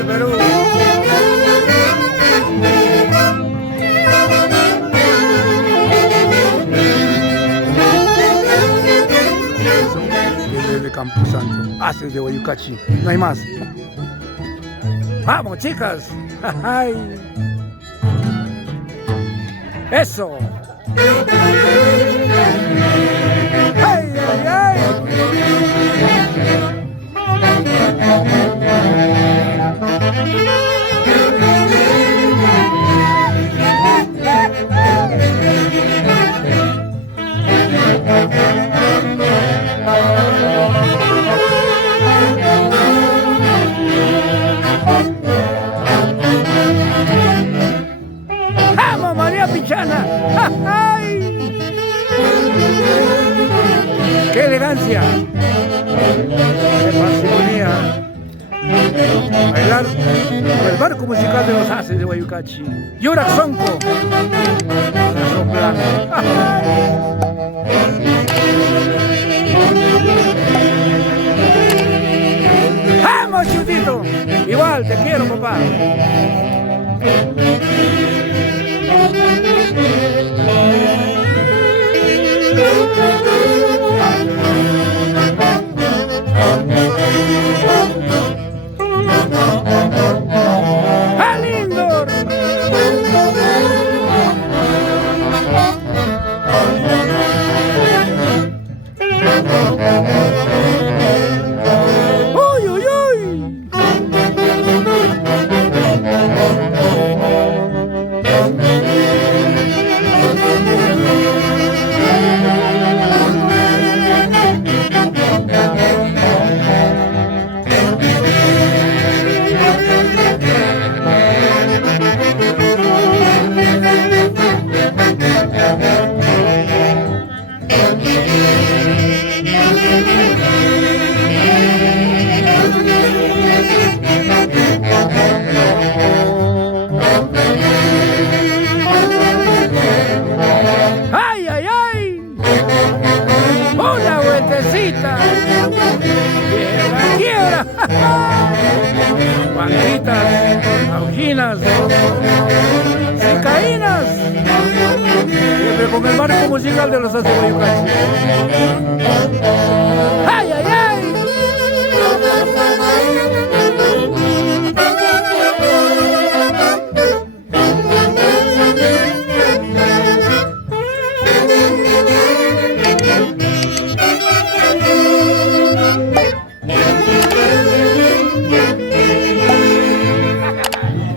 el Perú. Desde Camposanto, haces de Guayucachi, no hay más. ¡Vamos, chicas! ¡Ay! ¡Eso! ¡Ay, ay, ay! ¡Vamos, María Pichana! ¡Ay! ¡Qué elegancia! ¡Qué parsimonía! Bailar con el barco musical de los haces de Guayucachi. Yurak Sonko. A soplar. ¡Vamos, Chutito! Igual, te quiero, papá. ¡Ah, lindo! ¡Uy, uy, uy! ¡Ay, ay, ay! ¡Una vueltecita! ¡Quiebra, quiebra! Banditas, auginas, cicaínas. Siempre con el marco musical de los haces de Guayucachi. ¡Ay, ay, ay!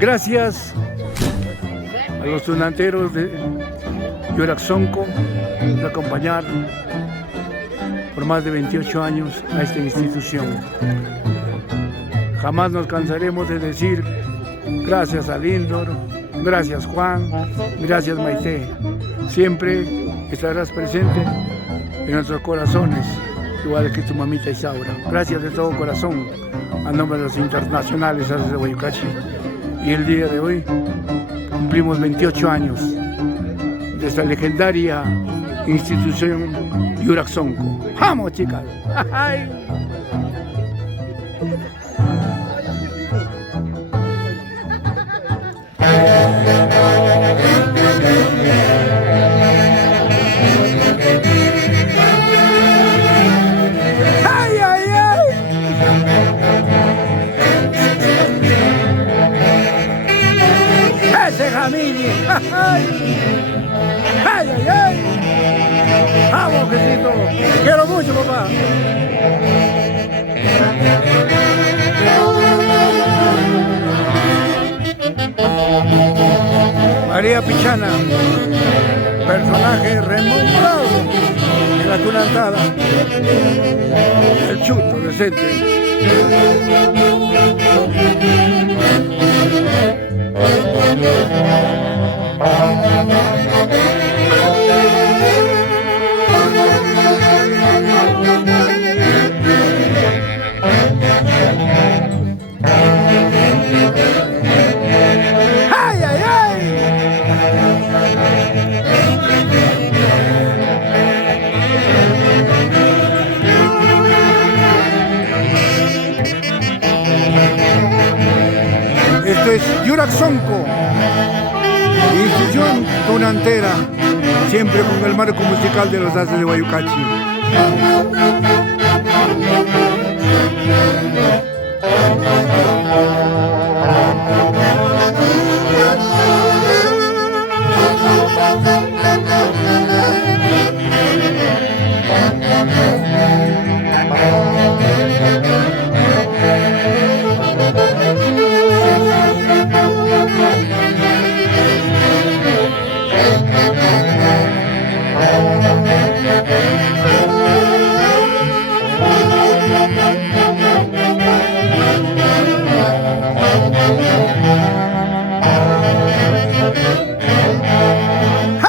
Gracias a los donanteros de Yurak Sonko por acompañar por más de 28 años a esta institución. Jamás nos cansaremos de decir gracias a Lindor, gracias Juan, gracias Maite. Siempre estarás presente en nuestros corazones, igual que tu mamita Isaura. Gracias de todo corazón a nombre de los internacionales haces de Guayucachi. Y el día de hoy cumplimos 28 años de esta legendaria institución Yurak Sonko. ¡Vamos, chicas! ¡Ay! Jamini. ¡Ay! ¡Ay, ay, ay! ¡Vamos, Jesito! ¡Te quiero mucho, papá! María Pichana, personaje renombrado en la tunantada. El chuto decente. ¡Ay, ay, ay! es Yuraxonco, institución tunantera, siempre con el marco musical de los Haces de Guayucachi.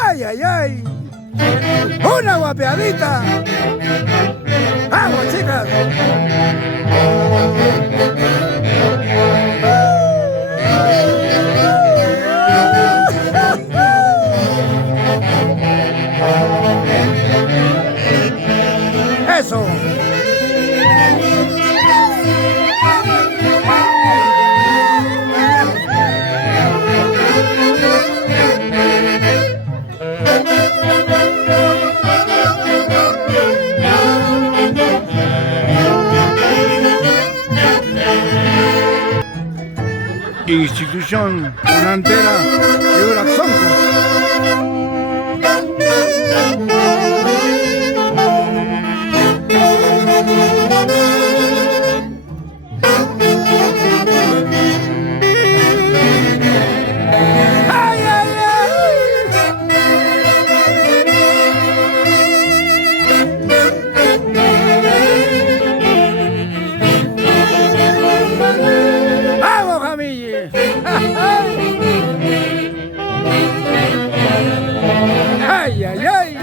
¡Ay, ay, ay! ¡Una guapeadita! ¡Vamos, chicas! ¡Eso! Institución tunantera de Yuraxonco. ¡Ay, ay, ay!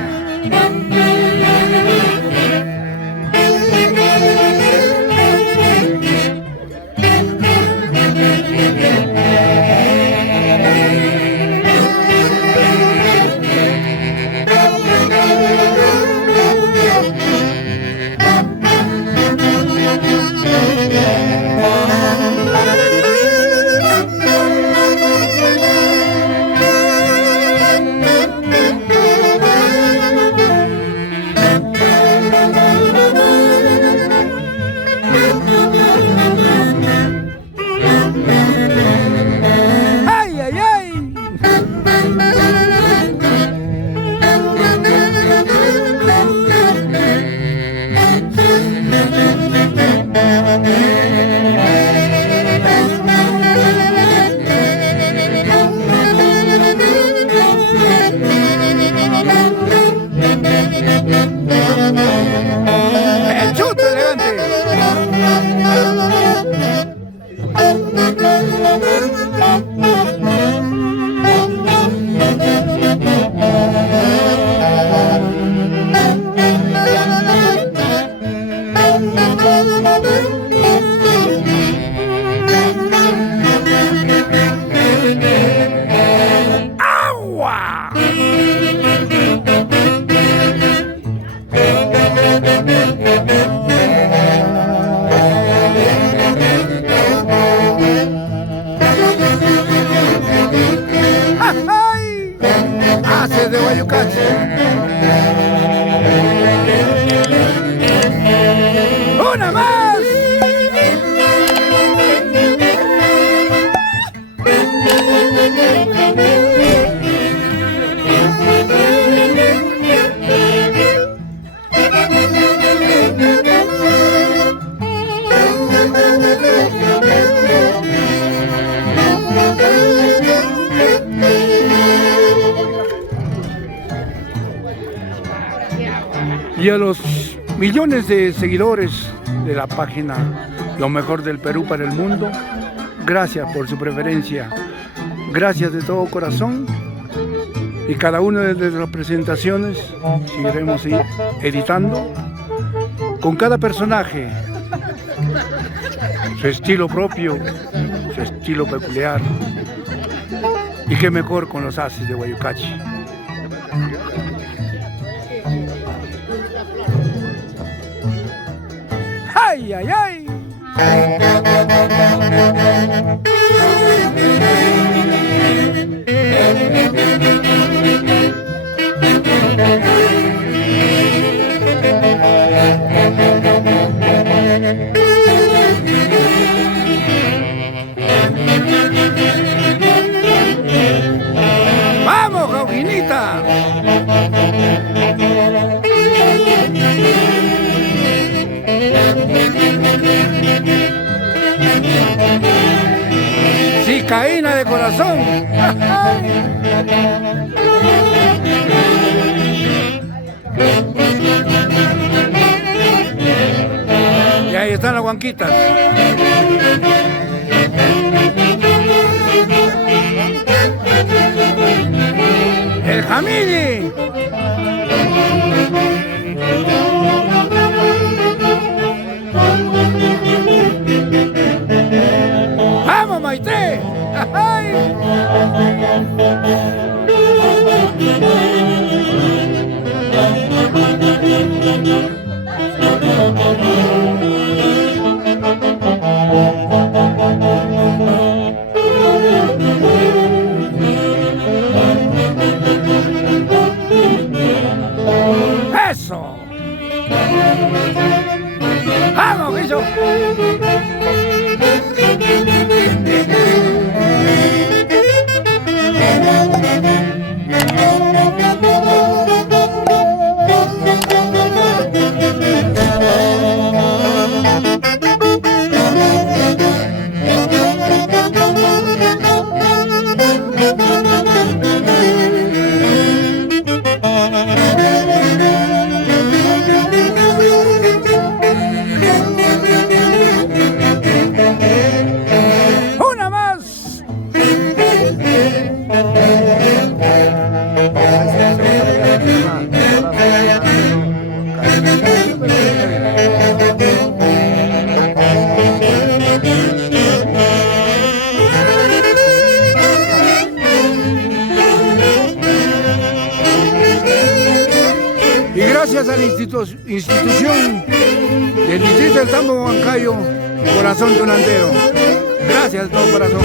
Haces de Guayucachi. ¡Una más! Y a los millones de seguidores de la página Lo Mejor del Perú para el Mundo, gracias por su preferencia, gracias de todo corazón. Y cada una de las presentaciones seguiremos editando con cada personaje su estilo propio, su estilo peculiar. Y qué mejor con los Haces de Guayucachi. ¡Ay, ay, ay! Cicaína de corazón. Y ahí están las guanquitas. El Jamili. ¡Vamos, Maite! ¡Ay! ¡Eso! ¡Vamos, Guillo! Y gracias a la institución del Distrito del Tambo Huancayo, Corazón Donantero. Gracias de todo corazón.